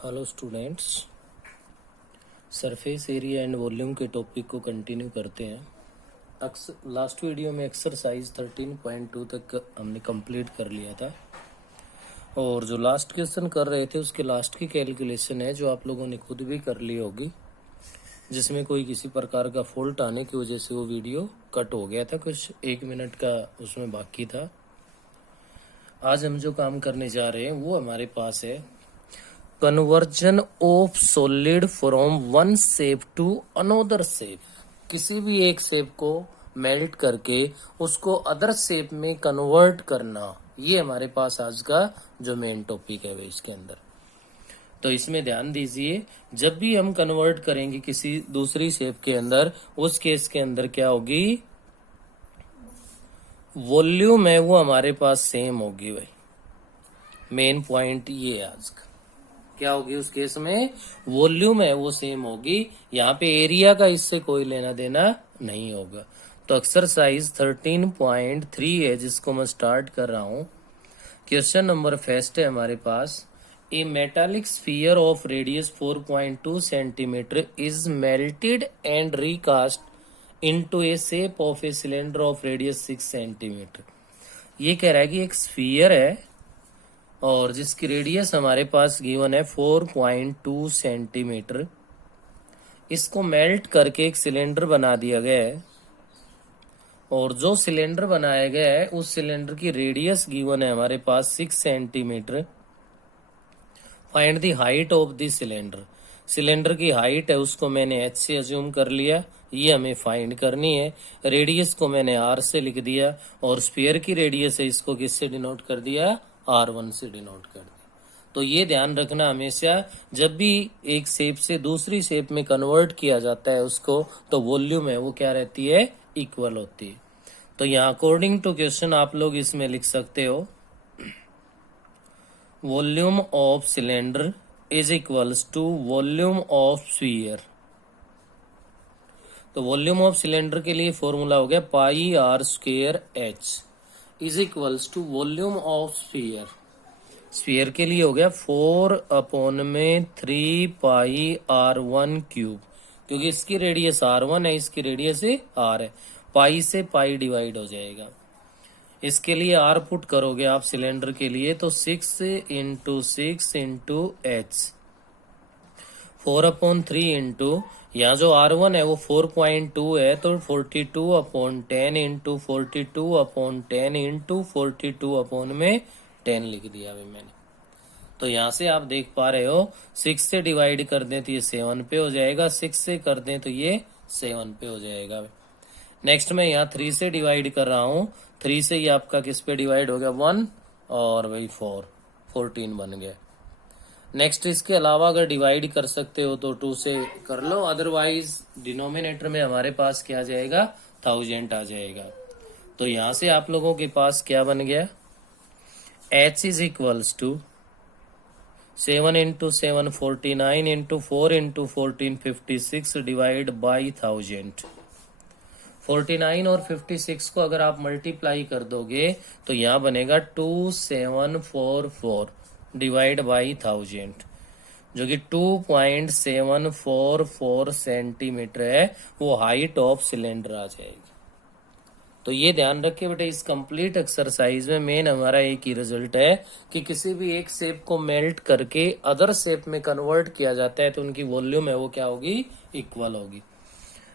Hello students, surface area and volume के topic को continue करते हैं। लास्ट वीडियो में एक्सरसाइज 13.2 तक हमने कंप्लीट कर लिया था और जो लास्ट क्वेश्चन कर रहे थे उसके लास्ट की कैलकुलेशन है जो आप लोगों ने खुद भी कर ली होगी, जिसमें कोई किसी प्रकार का फॉल्ट आने की वजह से वो वीडियो कट हो गया था। कुछ 1 मिनट का उसमें बाकी था। आज हम जो काम करने जा रहे हैं वो हमारे पास है conversion of solid from one shape to another shape. किसी भी एक शेप को मेल्ट करके उसको अदर शेप में कन्वर्ट करना, ये हमारे पास आज का जो मेन टॉपिक है वे इसके अंदर। तो इसमें ध्यान दीजिए, जब भी हम कन्वर्ट करेंगे किसी दूसरी शेप के अंदर, उस केस के अंदर क्या होगी, वॉल्यूम है वो हमारे पास सेम होगी। भाई मेन पॉइंट ये है आज का। क्या होगी उस केस में, वॉल्यूम है वो सेम होगी। यहाँ पे एरिया का इससे कोई लेना देना नहीं होगा। तो एक्सरसाइज 13.3 है जिसको मैं स्टार्ट कर रहा हूं। क्वेश्चन नंबर फर्स्ट है हमारे पास, a metallic sphere of radius 4.2 centimetre is melted and recast into a shape of a cylinder of radius 6 centimetre. ये कह रहा है कि एक स्फीयर है और जिसकी रेडियस हमारे पास गिवन है 4.2 सेंटीमीटर। इसको मेल्ट करके एक सिलेंडर बना दिया गया है और जो सिलेंडर बनाया गया है उस सिलेंडर की रेडियस गिवन है हमारे पास 6 centimetre. Find the height of the cylinder. Cylinder की हाइट है उसको मैंने h से अज्यूम कर लिया, ये हमें फाइंड करनी है। रेडियस को मैंने r से लिख दिया और स्फीयर की रेडियस है इसको किससे डिनोट कर दिया, R1 से डिनोट कर दिया। तो ये ध्यान रखना हमेशा, जब भी एक शेप से दूसरी शेप में कन्वर्ट किया जाता है उसको, तो वॉल्यूम है वो क्या रहती है, इक्वल होती है। तो यहाँ अकॉर्डिंग टू क्वेश्चन आप लोग इसमें लिख सकते हो, volume of cylinder is equals to volume of sphere. तो वॉल्यूम ऑफ सिलेंडर के लिए फॉर्मूला हो गया pi R square H is equals to volume of sphere. Sphere के लिए हो गया 4/3 पाई R1 क्यूब, क्योंकि इसकी रेडियस R1 है, इसकी रेडियस R है। पाई से पाई डिवाइड हो जाएगा। इसके लिए R पुट करोगे आप सिलेंडर के लिए तो 6 इंटू 6 इंटू एच, 4/3 इंटू, यहाँ जो R1 है वो 4.2 है तो 42/10 इंटू 42/10 इंटू 42/10 लिख दिया अभी मैंने। तो यहाँ से आप देख पा रहे हो 6 से डिवाइड कर दें तो ये 7 पे हो जाएगा, 6 से कर दें तो ये 7 पे हो जाएगा। नेक्स्ट मैं यहाँ 3 से डिवाइड कर रहा हूँ, 3 से ये आपका किस पे डिवाइड हो गया, 1 और वही 14 बन गया। नेक्स्ट इसके अलावा अगर डिवाइड कर सकते हो तो 2 से कर लो, अदरवाइज डिनोमिनेटर में हमारे पास क्या आ जाएगा, 1000 आ जाएगा। तो यहां से आप लोगों के पास क्या बन गया, h is equals to 7 into 7 49 into 4 into 14 56 divide by 1000। 49 और 56 को अगर आप मल्टीप्लाई कर दोगे तो यहाँ बनेगा 2744 डिवाइड बाई 1000, जो कि 2.744 सेंटीमीटर है, वो हाइट ऑफ सिलेंडर आ जाएगी। तो ये ध्यान रखिए बेटे, इस कंप्लीट एक्सरसाइज में मेन हमारा एक ही रिजल्ट है कि किसी भी एक शेप को मेल्ट करके अदर शेप में कन्वर्ट किया जाता है तो उनकी वॉल्यूम है वो क्या होगी, इक्वल होगी।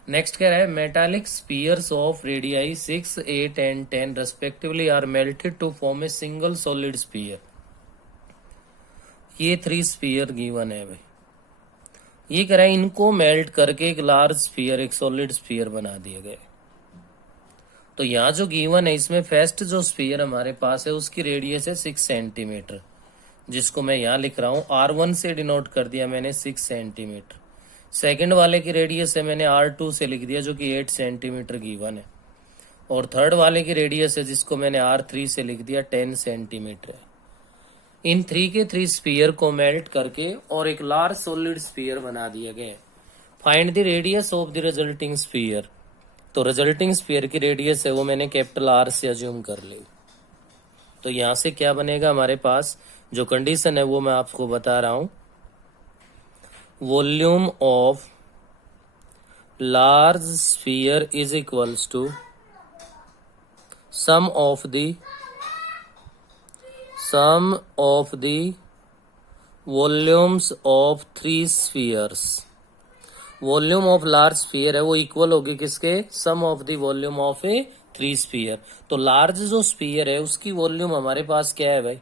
नेक्स्ट कह रहा है metallic spheres of radii 6, 8 and 10 respectively are melted to form a single solid sphere. ये 3 स्पीयर गिवन है भाई। ये कह रहा है इनको मेल्ट करके एक लार्ज स्पीयर, एक सॉलिड स्पीयर बना दिया गया। तो यहाँ जो गिवन है इसमें फर्स्ट जो स्पीयर हमारे पास है उसकी रेडियस है 6 सेंटीमीटर, जिसको मैं यहाँ लिख रहा हूँ R1 से डिनोट कर दिया मैंने 6 सेंटीमीटर। सेकंड वाले की रेडियस है मैंने R2 से लिख दिया जो कि 8 सेंटीमीटर गिवन है, और थर्ड वाले की रेडियस है जिसको मैंने R3 से लिख दिया 10 सेंटीमीटर है। इन 3 के 3 स्पीयर को मेल्ट करके और एक लार्ज सॉलिड स्पीयर बना दिया गया। Find the radius of the resulting sphere. तो रिजल्टिंग स्पीयर की रेडियस है वो मैंने कैपिटल R से अज्यूम कर ली। तो यहाँ से क्या बनेगा हमारे पास, जो कंडीशन है वो मैं आपको बता रहा हूं। Volume of large sphere is equals to sum of the volumes of three spheres. Volume of large sphere है वो इक्वल होगी किसके, sum of the volume of a three sphere. तो लार्ज जो स्फीयर है उसकी वॉल्यूम हमारे पास क्या है भाई,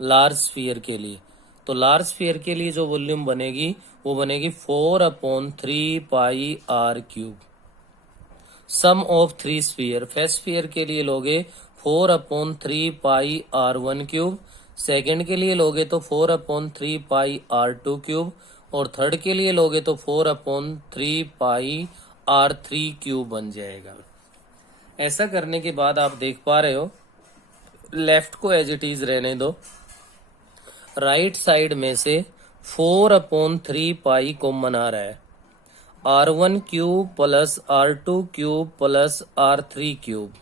लार्ज स्फीयर के लिए। तो लार्ज स्फीयर के लिए जो वॉल्यूम बनेगी वो बनेगी 4/3 pi R cube. Sum of three sphere, first sphere के लिए लोगे 4/3 पाई R1 क्यूब, सेकंड के लिए लोगे तो 4/3 पाई R2 क्यूब, और थर्ड के लिए लोगे तो 4/3 पाई R3 क्यूब बन जाएगा। ऐसा करने के बाद आप देख पा रहे हो, लेफ्ट को एज इट इज रहने दो, राइट साइड में से 4/3 पाई कॉमन आ रहा है, R1 cube plus R2 cube plus R3 cube.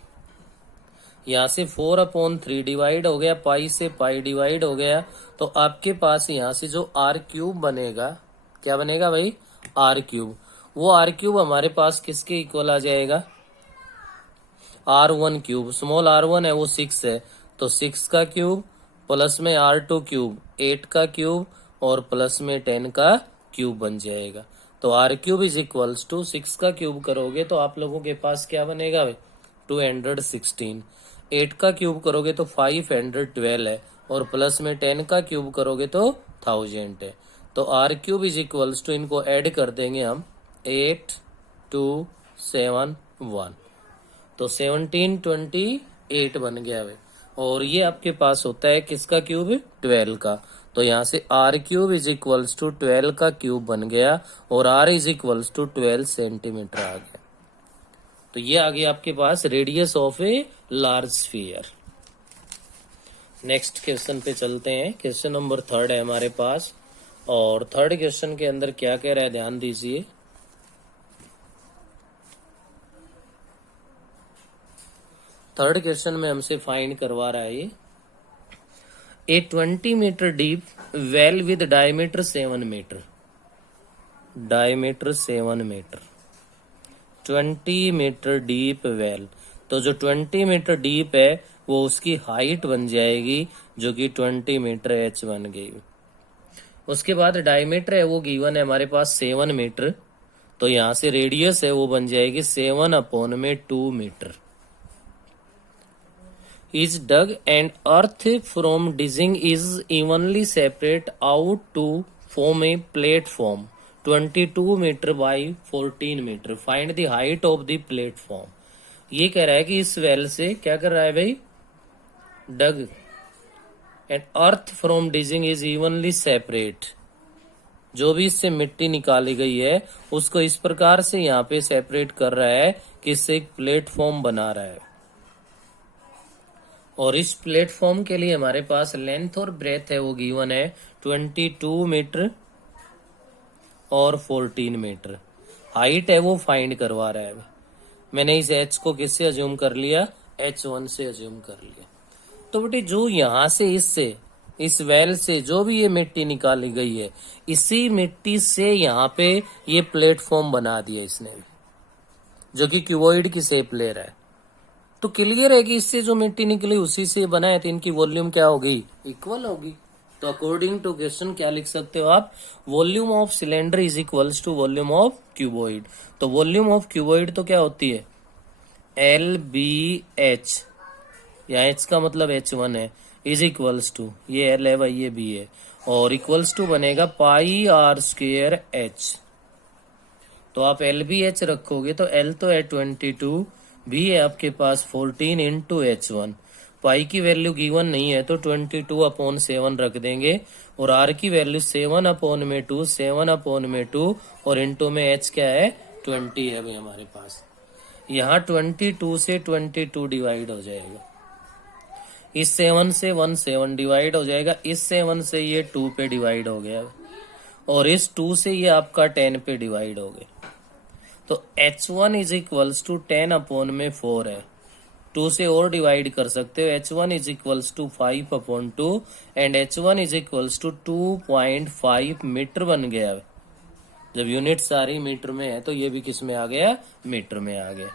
यहाँ से 4/3 डिवाइड हो गया, पाई से पाई डिवाइड हो गया, तो आपके पास यहाँ से जो R क्यूब बनेगा, क्या बनेगा भाई, R क्यूब। वो R क्यूब हमारे पास किसके इक्वल आ जाएगा, R1 क्यूब। स्मॉल R1 है वो 6 है, तो 6 का क्यूब प्लस में R2 क्यूब 8 का क्यूब और प्लस में 10 का क्यूब बन जाएगा। तो R cube is equals to 6 का क्यूब करोगे तो आप लोगों के पास क्या बनेगा भाई, 216। 8 का क्यूब करोगे तो 512 है, और प्लस में 10 का क्यूब करोगे तो 1000 है। तो R cube is equals to, इनको ऐड कर देंगे हम, 8271, तो 1728 बन गया भाई। और ये आपके पास होता है किसका क्यूब, 12 का। तो यहाँ से R cube is equals to 12 का क्यूब बन गया, और R is equals to 12 centimetre आ गया। तो ये आ गया आपके पास radius of a large sphere. Next question पे चलते हैं। क्वेश्चन नंबर 3 है हमारे पास, और थर्ड क्वेश्चन के अंदर क्या कह रहा है ध्यान दीजिए। थर्ड क्वेश्चन में हमसे फाइंड करवा रहा है ये, a 20 metre deep well with diameter 7 metre, diameter 7 metre, 20 metre deep well. तो जो 20 मीटर डीप है वो उसकी हाइट बन जाएगी जो कि 20 मीटर h बन गई। उसके बाद डायमीटर है वो गिवन है हमारे पास 7 मीटर, तो यहाँ से रेडियस है वो बन जाएगी 7/2 metre. is dug and earth from digging is evenly separate out to form a platform 22 meter by 14 meter. Find the height of the platform. ये कह रहा है कि इस वेल से क्या कर रहा है भाई, dug and earth from digging is evenly separate. जो भी इससे मिट्टी निकाली गई है उसको इस प्रकार से यहाँ पे सेपरेट कर रहा है कि इससे एक प्लेटफॉर्म बना रहा है। और इस प्लेटफॉर्म के लिए हमारे पास लेंथ और ब्रेथ है वो गिवन है 22 मीटर और 14 मीटर। हाइट है वो फाइंड करवा रहा है। मैंने इस h को किससे अज्यूम कर लिया, h1 से अज्यूम कर लिया। तो बेटे जो यहाँ से इससे इस वेल से जो भी ये मिट्टी निकाली गई है, इसी मिट्टी से यहाँ पे ये प्लेटफॉर्म बना दिया इसने, जो कि क्यूबॉइड की शेप ले रहा है। तो क्लियर है कि इससे जो मिट्टी निकली उसी से बना है, तो इनकी वॉल्यूम क्या होगी, इक्वल होगी। तो अकॉर्डिंग टू क्वेश्चन क्या लिख सकते हो आप, volume of cylinder is equals to volume of cuboid. तो वॉल्यूम ऑफ क्यूबॉइड तो क्या होती है, LBH, या H का मतलब H1 है, इज इक्वल्स टू, ये L है भाई ये B है, और इक्वल्स टू बनेगा पाई R² H। तो आप LBH रखोगे तो L तो है 22, B है आपके पास 14 इंटू H1। पाई की वैल्यू गिवन नहीं है तो 22/7 रख देंगे, और R की वैल्यू 7/2, 7/2 और इंटू में H क्या है 20 है भाई हमारे पास। यहाँ 22 से 22 डिवाइड हो जाएगा, इस 7 से 1 7 डिवाइड हो जाएगा, इस 7 से ये 2 पे डिवाइड हो गया, और इस 2 से ये आपका 10 पे डिवाइड हो गया। तो H1 इज इक्वल्स टू 10/4 है, 2 से और डिवाइड कर सकते हो। H1 is equals to 5/2 and H1 is equals to 2.5 metre बन गया। जब यूनिट सारी मीटर में है तो ये भी किस में आ गया, मीटर में आ गया।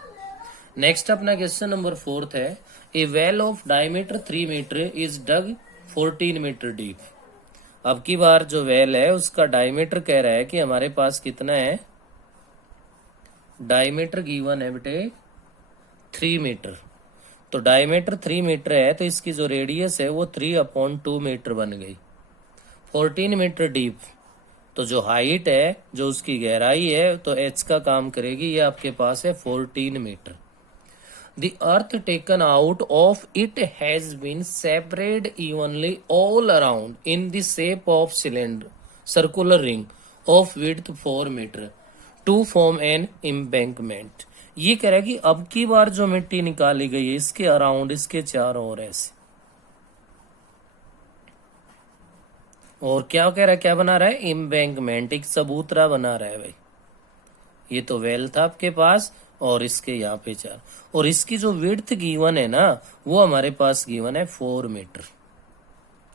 नेक्स्ट अपना क्वेश्चन नंबर 4 है, a well of diameter 3 metre is dug 14 metre deep. अब की बार जो वेल है उसका डायमीटर कह रहा है कि हमारे पास कितना है, डायमीटर गिवन है बेटे 3 मीटर। तो डायमीटर 3 मीटर है तो इसकी जो रेडियस है वो 3/2 मीटर बन गई। 14 मीटर डीप, तो जो हाइट है, जो उसकी गहराई है, तो एच का काम करेगी। ये आपके पास है 14 metre. The earth taken out of it has been separated evenly all around in the shape of cylinder, circular ring of width 4 meter to form an embankment। ये कह रहा है कि अब की बार जो मिट्टी निकाली गई है इसके अराउंड, इसके चारों ओर ऐसे, और क्या कह रहा है, क्या बना रहा है, एम्बैंकमेंट, एक चबूतरा बना रहा है भाई। ये तो वेल था आपके पास और इसके यहाँ पे 4, और इसकी जो विड्थ गिवन है ना वो हमारे पास गिवन है 4 मीटर।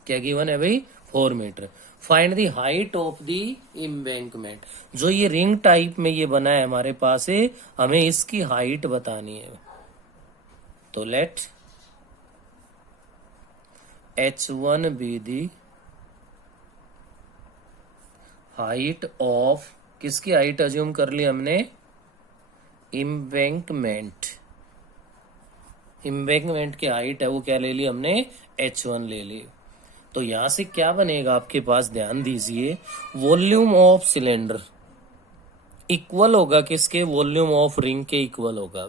क्या गिवन है भाई, 4 metre. Find the height of the embankment. जो ये रिंग टाइप में ये बना है हमारे पास है, हमें इसकी हाइट बतानी है। तो let H1 be the height of, किसकी हाइट अज्यूम कर ली हमने, एम्बैंकमेंट। एम्बैंकमेंट की हाइट है वो क्या ले ली हमने, H1 ले ली। तो यहां से क्या बनेगा आपके पास, ध्यान दीजिए, वॉल्यूम ऑफ सिलेंडर इक्वल होगा किसके, वॉल्यूम ऑफ रिंग के इक्वल होगा।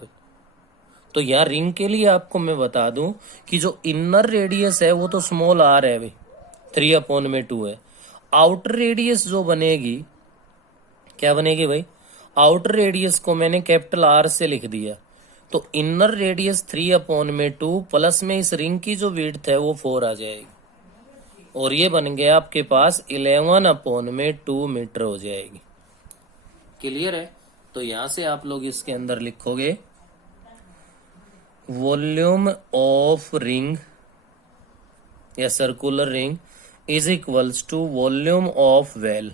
तो यहाँ रिंग के लिए आपको मैं बता दूं कि जो इनर रेडियस है वो तो स्मॉल आर है भाई, 3/2 है। आउटर रेडियस जो बनेगी, क्या बनेगी भाई, आउटर रेडियस को मैंने कैपिटल आर से लिख दिया। तो इनर रेडियस 3/2 प्लस में इस रिंग की जो विड्थ है वो 4 आ जाएगी, और ये बन गया आपके पास 11/2 मीटर हो जाएगी। क्लियर है। तो यहां से आप लोग इसके अंदर लिखोगे वॉल्यूम ऑफ रिंग या circular ring is equals to volume of well.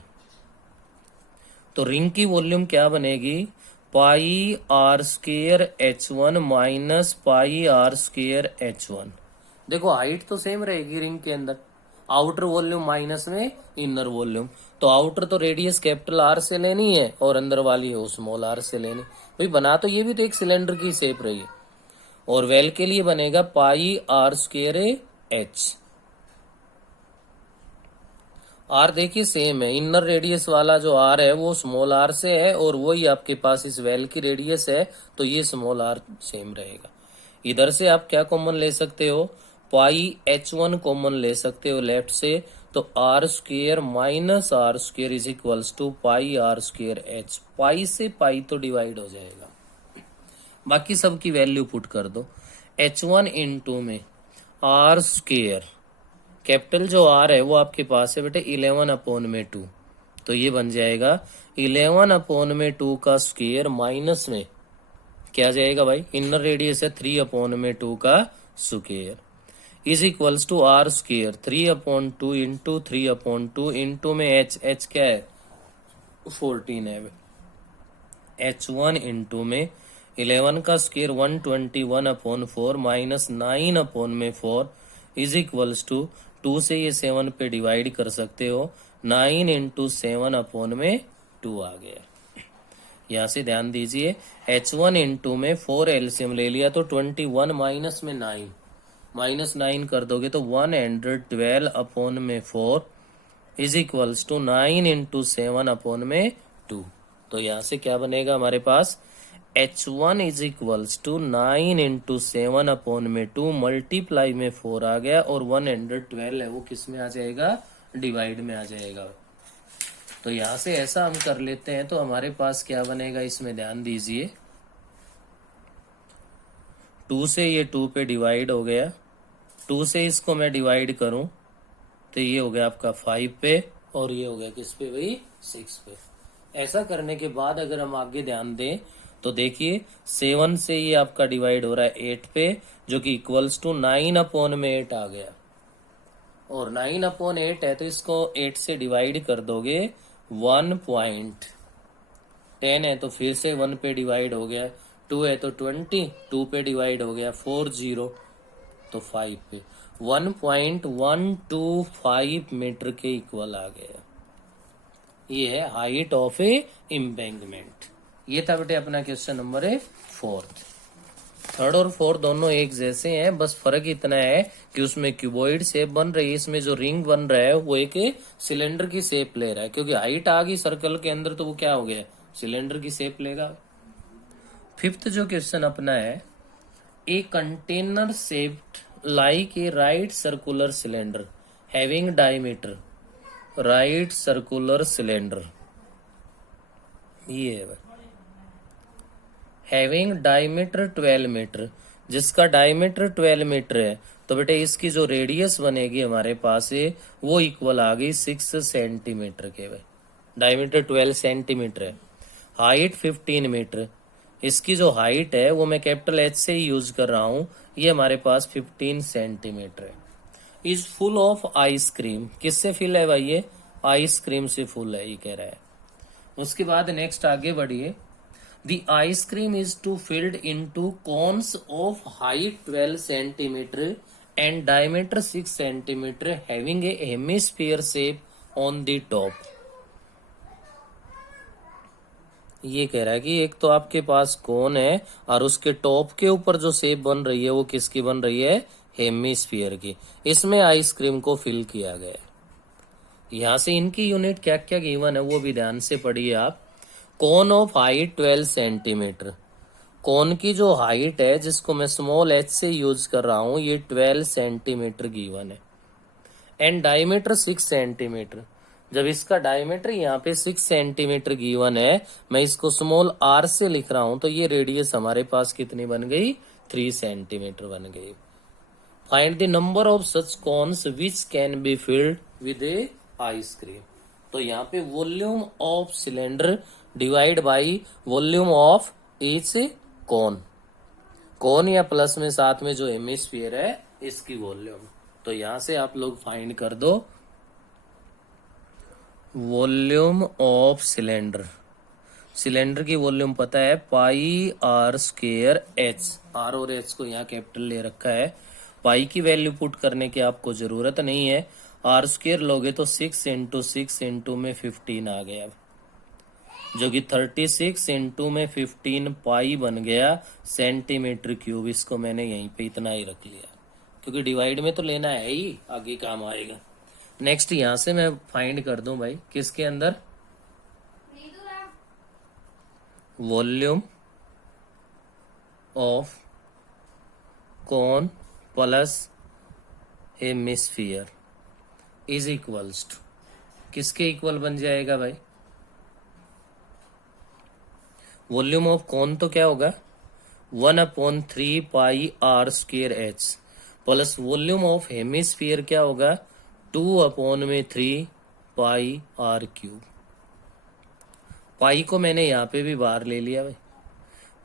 तो रिंग की वॉल्यूम क्या बनेगी, πr² H1 minus πr² H1। देखो हाइट तो सेम रहेगी रिंग के अंदर, आउटर वॉल्यूम माइनस में इनर वॉल्यूम। तो आउटर तो रेडियस कैपिटल आर से लेनी है और अंदर वाली है स्मॉल आर से लेनी। भाई बना तो ये भी तो एक सिलेंडर की शेप रही है, और वेल के लिए बनेगा πr² H। आर देखिए सेम है, इनर रेडियस वाला जो आर है वो स्मॉल आर से है, और वही आपके पास इस वेल की रेडियस है, तो ये स्मॉल आर सेम रहेगा। इधर से आप क्या कॉमन ले सकते हो, πH1 कॉमन ले सकते हो लेफ्ट से, तो r² minus r² is equals to πr² H। Pi से पाई तो डिवाइड हो जाएगा, बाकी सब की वैल्यू पुट कर दो। H1 इंटू में r², कैपिटल जो आर है वो आपके पास है बेटे 11/2, तो ये बन जाएगा 11/2 का स्क्वायर माइनस में क्या जाएगा भाई, इनर रेडियस है 3/2 का square is equals to r² 3/2 into 3/2 into में h क्या है 14 है। H1 इंटू में 11 का square 121/4 minus 9/4 is equals to 2 से ये 7 पे डिवाइड कर सकते हो, 9 इंटू 7/2 आ गया। यहाँ से ध्यान दीजिए, H1 इंटू में 4 एलसीएम ले लिया तो 21 माइनस में 9, माइनस 9 कर दोगे तो 112/4 इज इक्वल्स टू 9 इंटू 7/2। तो यहाँ से क्या बनेगा हमारे पास, H1 is equals to 9 into 7/2 multiply में 4 आ गया, और 112 है वो किस में आ जाएगा, डिवाइड में आ जाएगा। तो यहां से ऐसा हम कर लेते हैं, तो हमारे पास क्या बनेगा, इसमें ध्यान दीजिए, 2 से ये 2 पे डिवाइड हो गया, 2 से इसको मैं डिवाइड करूं तो ये हो गया आपका 5 पे, और ये हो गया किस पे भाई 6 पे। ऐसा करने के बाद अगर हम आगे ध्यान दें तो देखिए 7 से ये आपका डिवाइड हो रहा है 8 पे, जो कि इक्वल्स टू 9/8 आ गया। और 9/8 है तो इसको 8 से डिवाइड कर दोगे 1.10 है तो फिर से 1 पे डिवाइड हो गया, 2 है तो 20, 2 पे डिवाइड हो गया 40, तो 5 पे 1.125 मीटर के इक्वल आ गया। ये है हाइट ऑफ ए एम्बैंकमेंट। ये था बेटे अपना क्वेश्चन नंबर 4। थर्ड और फोर्थ दोनों एक जैसे हैं, बस फर्क इतना है कि उसमें क्यूबॉइड शेप बन रही है, इसमें जो रिंग बन रहा है वो एक सिलेंडर की शेप ले रहा है, क्योंकि हाइट आ गई सर्कल के अंदर तो वो क्या हो गया, सिलेंडर की शेप लेगा। फिफ्थ जो क्वेश्चन अपना है, a container shaped like a right circular cylinder having diameter, right circular cylinder ये है हैविंग डायमीटर 12 मीटर, जिसका डायमीटर 12 मीटर है, तो बेटे इसकी जो रेडियस बनेगी हमारे पास है वो इक्वल आ गई 6 सेंटीमीटर के। भाई डायमीटर 12 सेंटीमीटर है, हाइट 15 मीटर, इसकी जो हाइट है वो मैं कैपिटल एच से ही यूज कर रहा हूं, ये हमारे पास 15 सेंटीमीटर है। इज फुल ऑफ आइसक्रीम, किससे फिल है भाई, ये आइसक्रीम से फुल है ये कह रहा है। उसके बाद नेक्स्ट आगे बढ़िए, The ice cream is to filled into cones of height 12 centimeter and diameter 6 centimeter having a hemisphere shape on the top। ये कह रहा है कि एक तो आपके पास कोन है और उसके टॉप के ऊपर जो शेप बन रही है वो किसकी बन रही है, हेमिस्फीयर की। इसमें आइसक्रीम को फिल किया गया है। यहां से इनकी यूनिट क्या क्या गिवन है वो भी ध्यान से पढ़िए आप। कोन ऑफ हाइट 12 सेंटीमीटर, कोन की जो हाइट है जिसको मैं स्मॉल एच से यूज कर रहा हूं ये 12 सेंटीमीटर गिवन है। एंड डायमीटर 6 सेंटीमीटर, जब इसका डायमीटर यहाँ पे 6 सेंटीमीटर गिवन है, मैं इसको स्मॉल आर से लिख रहा हूं, तो ये रेडियस हमारे पास कितनी बन गई, 3 सेंटीमीटर बन गई। Find the number of such cones which can be filled with a ice cream. तो यहाँ पे volume of cylinder divide by volume of each cone, cone या प्लस में साथ में जो हेमिस्फीयर है इसकी वॉल्यूम। तो यहां से आप लोग फाइंड कर दो वॉल्यूम ऑफ सिलेंडर। सिलेंडर की वॉल्यूम पता है पाई आर स्क्वायर एच, आर और एच को यहाँ कैपिटल ले रखा है। पाई की वैल्यू पुट करने की आपको जरूरत नहीं है, आर स्क्वायर लोगे तो 6 इंटू 6 इंटू में 15 आ गया, जो कि 36 इंटू में 15 पाई बन गया सेंटीमीटर क्यूब। इसको मैंने यहीं पे इतना ही रख लिया क्योंकि डिवाइड में तो लेना है ही, आगे काम आएगा। नेक्स्ट यहां से मैं फाइंड कर दूं भाई किसके अंदर, volume of cone plus hemisphere is equals to, किसके इक्वल बन जाएगा भाई, वॉल्यूम ऑफ कोन तो क्या होगा 1/3 pi R square H, plus volume of hemisphere क्या होगा 2/3 पाई आर क्यूब। पाई को मैंने यहाँ पे भी बाहर ले लिया भाई,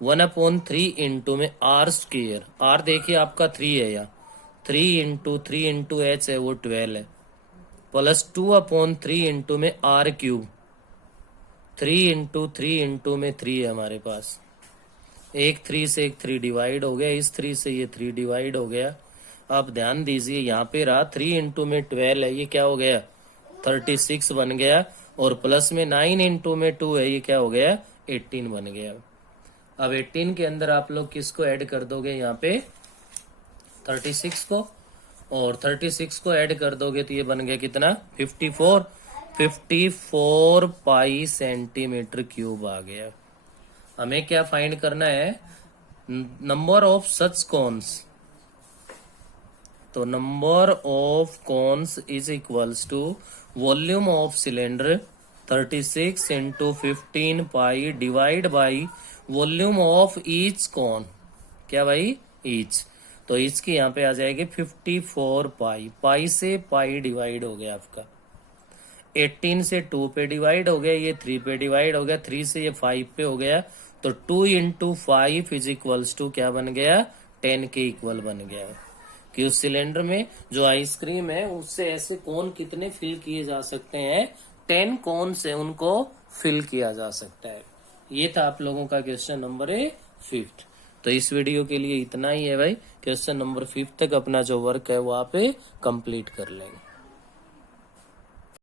1/3 इंटू में आर स्क्वायर, आर देखिए आपका 3 है यहाँ, 3 इंटू एच है वो 12 है, प्लस 2/3 इंटू में आर क्यूब, 3 इंटू में 3 है हमारे पास, एक 3 से एक 3 डिवाइड हो गया, इस 3 से ये 3 डिवाइड हो गया। अब ध्यान दीजिए यहाँ पे रहा 3 इंटू में 12 है, ये क्या हो गया 36 बन गया, और प्लस में 9 इंटू में 2 है, ये क्या हो गया 18 बन गया। अब 18 के अंदर आप लोग किसको ऐड कर दोगे यहाँ पे 36 को, और 36 को ऐड कर दोगे तो ये बन गया कितना 54 पाई सेंटीमीटर क्यूब आ गया। हमें क्या फाइंड करना है, नंबर ऑफ सच कॉन्स। तो number of cones is equals to volume of cylinder 36 into 15 pi divide by volume of each cone, क्या भाई ईच, तो ईच की यहाँ पे आ जाएगी 54 पाई, पाई से पाई डिवाइड हो गया आपका, 18 से 2 पे डिवाइड हो गया, ये 3 पे डिवाइड हो गया, 3 से ये 5 पे हो गया, तो 2 इंटू 5 इज इक्वल्स टू क्या बन गया, 10 के इक्वल बन गया कि उस सिलेंडर में जो आइसक्रीम है उससे ऐसे कोन कितने फिल किए जा सकते हैं, 10 कोन से उनको फिल किया जा सकता है। ये था आप लोगों का क्वेश्चन नंबर 5। तो इस वीडियो के लिए इतना ही है भाई। क्वेश्चन नंबर 5 तक अपना जो वर्क है वो आप कंप्लीट कर लेंगे।